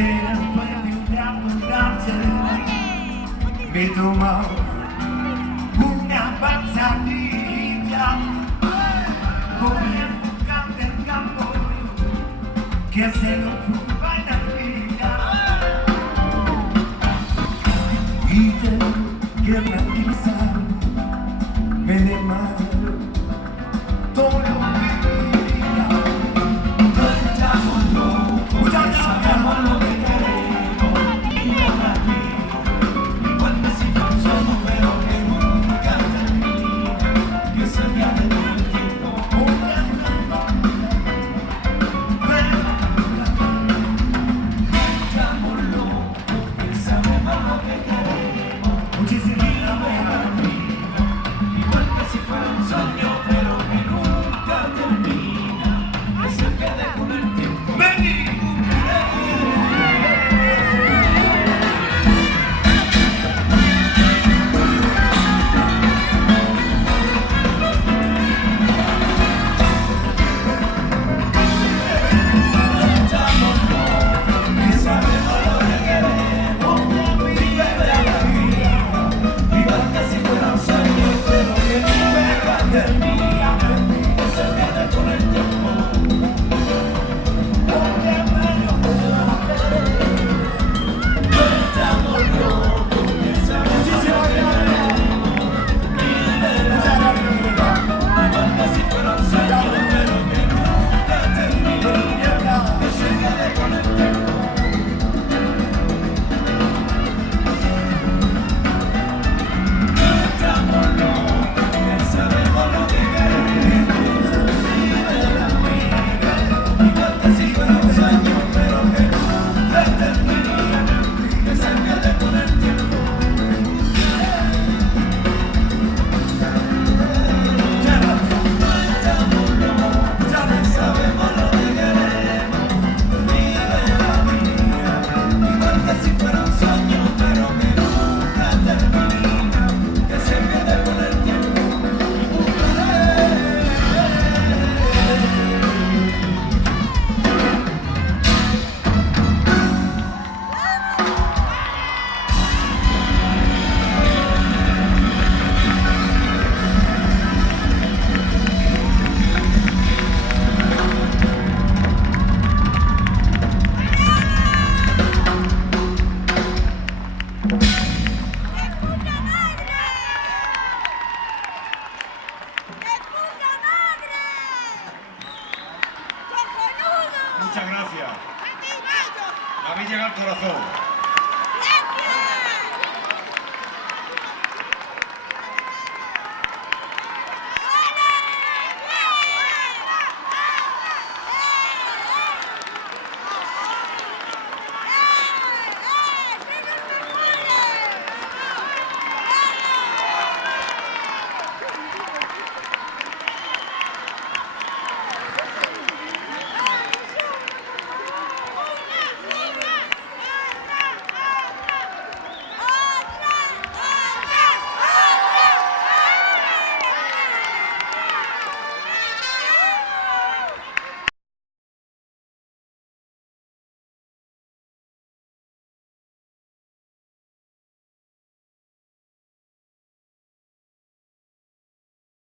Después de una noche me tomó una pasadilla, voy a buscar del campo que se lo fuma en la vida y tengo que realizar me demanda todo lo que vivía. No estamos locos, ya sabemos lo que queremos y no la vida. Igual que si fue un sueño, pero que nunca termina, que se pierde todo el tiempo. Estamos locos, que sabemos lo que queremos. Muchísimas gracias. Igual que si fuera un sueño, pero que nunca termina, que se quede con el tiempo. ¡Vení! Estamos locos, que sabemos lo que queremos, vive la vida. Igual que si fuera un sueño, pero que nunca termina, que se quede con el tiempo. Porque menos no estamos locos, que sabemos lo que queremos, vive la vida. Igual que si fuera un sueño, pero que nunca termina, que se quede con el tiempo. Estamos locos, que sabemos lo que queremos, vive la vida. Igual que si fuera un sueño, pero que nunca termina, que se quede con el tiempo. Estamos locos, que sabemos lo que queremos, vive la vida. Igual que si fuera un sueño, pero que nunca termina, que se quede con el tiempo. Muchas gracias. Me habéis llegado al corazón.